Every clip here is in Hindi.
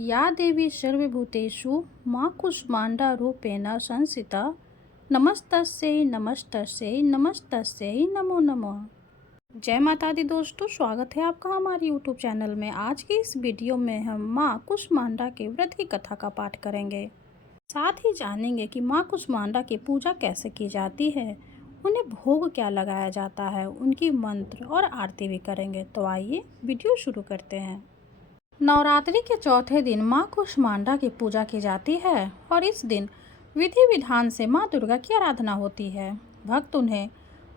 या देवी सर्वभूतेषु मां कूष्मांडा रूपेण संस्थिता नमस्तस्यै नमस्तस्यै नमस्तस्यै नमो नमः। जय माता दी दोस्तों, स्वागत है आपका हमारे यूट्यूब चैनल में। आज की इस वीडियो में हम मां कूष्मांडा के व्रत की कथा का पाठ करेंगे। साथ ही जानेंगे कि मां कूष्मांडा की पूजा कैसे की जाती है, उन्हें भोग क्या लगाया जाता है, उनकी मंत्र और आरती भी करेंगे। तो आइए वीडियो शुरू करते हैं। नवरात्रि के चौथे दिन मां कूष्मांडा की पूजा की जाती है और इस दिन विधि विधान से मां दुर्गा की आराधना होती है। भक्त उन्हें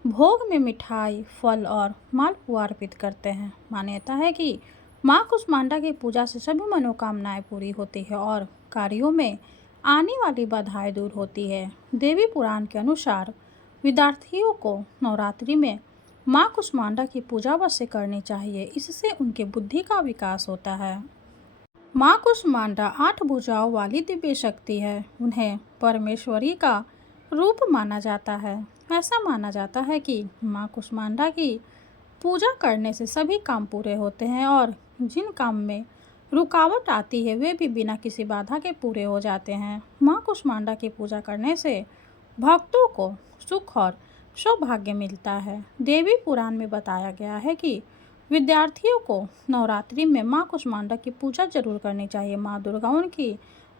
भोग में मिठाई, फल और मालपुआ अर्पित करते हैं। मान्यता है कि मां कूष्मांडा की पूजा से सभी मनोकामनाएं पूरी होती है और कार्यों में आने वाली बाधाएं दूर होती है। देवी पुराण के अनुसार विद्यार्थियों को नवरात्रि में मां कूष्मांडा की पूजा अवश्य करनी चाहिए, इससे उनके बुद्धि का विकास होता है। मां कूष्मांडा 8 भुजाओं वाली दिव्य शक्ति है। उन्हें परमेश्वरी का रूप माना जाता है। ऐसा माना जाता है कि मां कूष्मांडा की पूजा करने से सभी काम पूरे होते हैं और जिन काम में रुकावट आती है वे भी बिना किसी बाधा के पूरे हो जाते हैं। मां कूष्मांडा की पूजा करने से भक्तों को सुख और सौभाग्य मिलता है। देवी पुराण में बताया गया है कि विद्यार्थियों को नवरात्रि में मां कूष्मांडा की पूजा जरूर करनी चाहिए। मां दुर्गा उनकी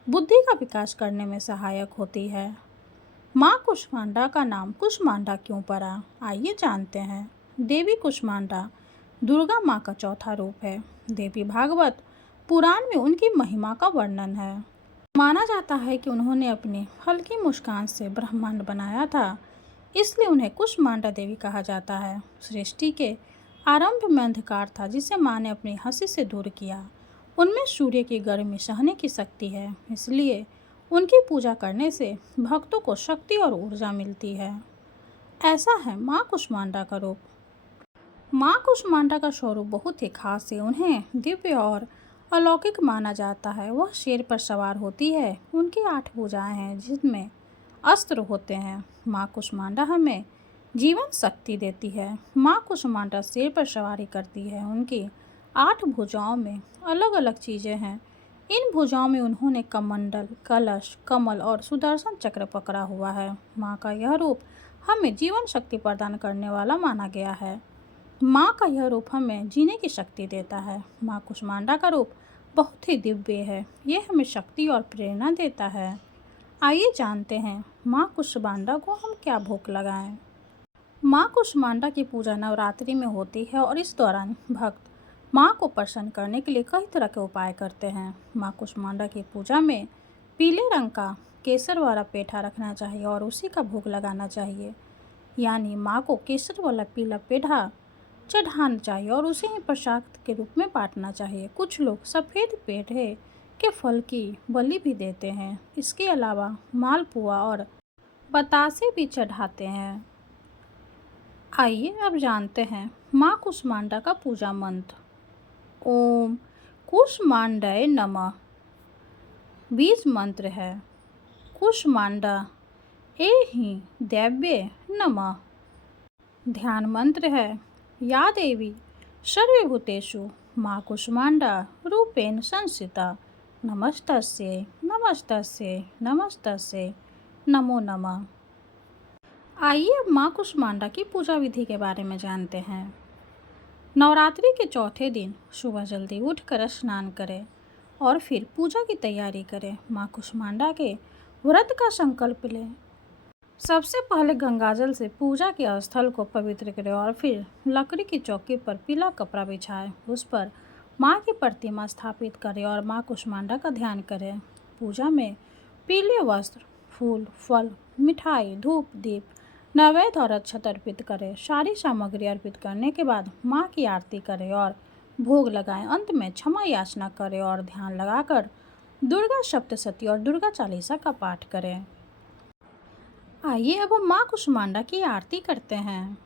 बुद्धि का विकास करने में सहायक होती है। मां कूष्मांडा का नाम कूष्मांडा क्यों पड़ा, आइए जानते हैं। देवी कूष्मांडा दुर्गा मां का चौथा रूप है। देवी भागवत पुराण में उनकी महिमा का वर्णन है। माना जाता है कि उन्होंने अपनी हल्की मुस्कान से ब्रह्मांड बनाया था, इसलिए उन्हें कूष्मांडा देवी कहा जाता है। सृष्टि के आरंभ में अंधकार था जिसे मां ने अपनी हंसी से दूर किया। उनमें सूर्य की गर्मी सहने की शक्ति है, इसलिए उनकी पूजा करने से भक्तों को शक्ति और ऊर्जा मिलती है। ऐसा है मां कूष्मांडा का रूप। मां कूष्मांडा का स्वरूप बहुत ही खास है। उन्हें दिव्य और अलौकिक माना जाता है। वह शेर पर सवार होती है। उनकी 8 भुजाएं हैं जिनमें अस्त्र होते हैं। मां कूष्मांडा हमें जीवन शक्ति देती है। मां कूष्मांडा शेर पर सवारी करती है। उनकी 8 भुजाओं में अलग अलग चीज़ें हैं। इन भुजाओं में उन्होंने कमंडल, कलश, कमल और सुदर्शन चक्र पकड़ा हुआ है। मां का यह रूप हमें जीवन शक्ति प्रदान करने वाला माना गया है। मां का यह रूप हमें जीने की शक्ति देता है। मां कूष्मांडा का रूप बहुत ही दिव्य है। ये हमें शक्ति और प्रेरणा देता है। आइए जानते हैं मां कूष्मांडा को हम क्या भोग लगाएं। मां कूष्मांडा की पूजा नवरात्रि में होती है और इस दौरान भक्त मां को प्रसन्न करने के लिए कई तरह के उपाय करते हैं। मां कूष्मांडा की पूजा में पीले रंग का केसर वाला पेठा रखना चाहिए और उसी का भोग लगाना चाहिए। यानी मां को केसर वाला पीला पेठा चढ़ाना चाहिए और उसे ही प्रसाद के रूप में बांटना चाहिए। कुछ लोग सफ़ेद पेठे के फल की बलि भी देते हैं। इसके अलावा मालपुआ और बतासे भी चढ़ाते हैं। आइए अब जानते हैं मां कूष्मांडा का पूजा मंत्र। ओम कूष्मांडाय नमः बीज मंत्र है। कूष्मांडा एहि दैव्ये नमः। ध्यान मंत्र है। या देवी सर्वभूतेषु मां कूष्मांडा रूपेण संस्थिता नमस्तस्यै नमस्तस्यै नमस्तस्यै नमो नमः। आइए अब मां कूष्मांडा की पूजा विधि के बारे में जानते हैं। नवरात्रि के चौथे दिन सुबह जल्दी उठकर स्नान करें और फिर पूजा की तैयारी करें। मां कूष्मांडा के व्रत का संकल्प लें। सबसे पहले गंगाजल से पूजा के स्थल को पवित्र करें और फिर लकड़ी की चौकी पर पीला कपड़ा बिछाएं। उस पर मां की प्रतिमा स्थापित करें और मां कूष्मांडा का ध्यान करें। पूजा में पीले वस्त्र, फूल, फल, मिठाई, धूप, दीप, नैवेद्य और अक्षत अर्पित करें। सारी सामग्री अर्पित करने के बाद मां की आरती करें और भोग लगाएं। अंत में क्षमा याचना करें और ध्यान लगाकर दुर्गा सप्तशती और दुर्गा चालीसा का पाठ करें। आइए अब हम मां कूष्मांडा की आरती करते हैं।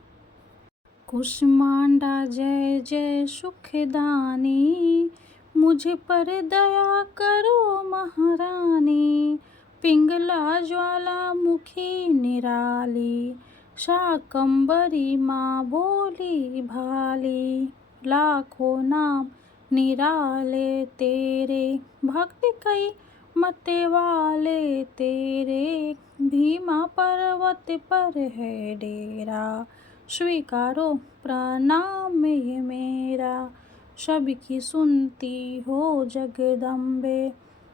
कूष्मांडा जय जय सुखदानी, मुझ पर दया करो महारानी। पिंगला ज्वाला मुखी निराली, शाकंबरी माँ भोली भाली। लाखों नाम निराले तेरे भक्ति कई मत वाले तेरे, भीमा पर्वत पर है डेरा, स्वीकारो प्रणाम ये मेरा। सबकी सुनती हो जगदम्बे,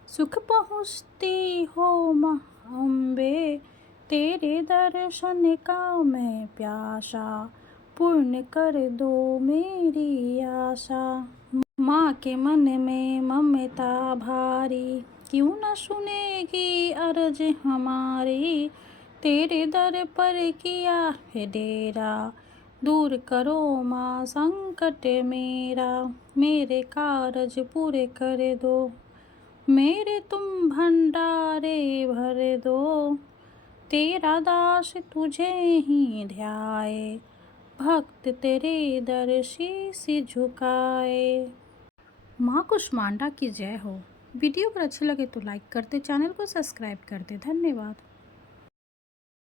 सुख पहुँचती हो माँ अम्बे, तेरे दर्शन का मैं प्यासा, पूर्ण कर दो मेरी आशा। माँ के मन में ममता भारी, क्यों न सुनेगी अर्ज हमारी, तेरे दर पर किया है डेरा, दूर करो माँ संकट मेरा, मेरे कारज पूरे कर दो, मेरे तुम भंडारे भर दो, तेरा दास तुझे ही ध्याए, भक्त तेरे दर शीस झुकाए। माँ कुष्मांडा की जय हो। वीडियो अगर अच्छे लगे तो लाइक कर दे, चैनल को सब्सक्राइब कर दे। धन्यवाद।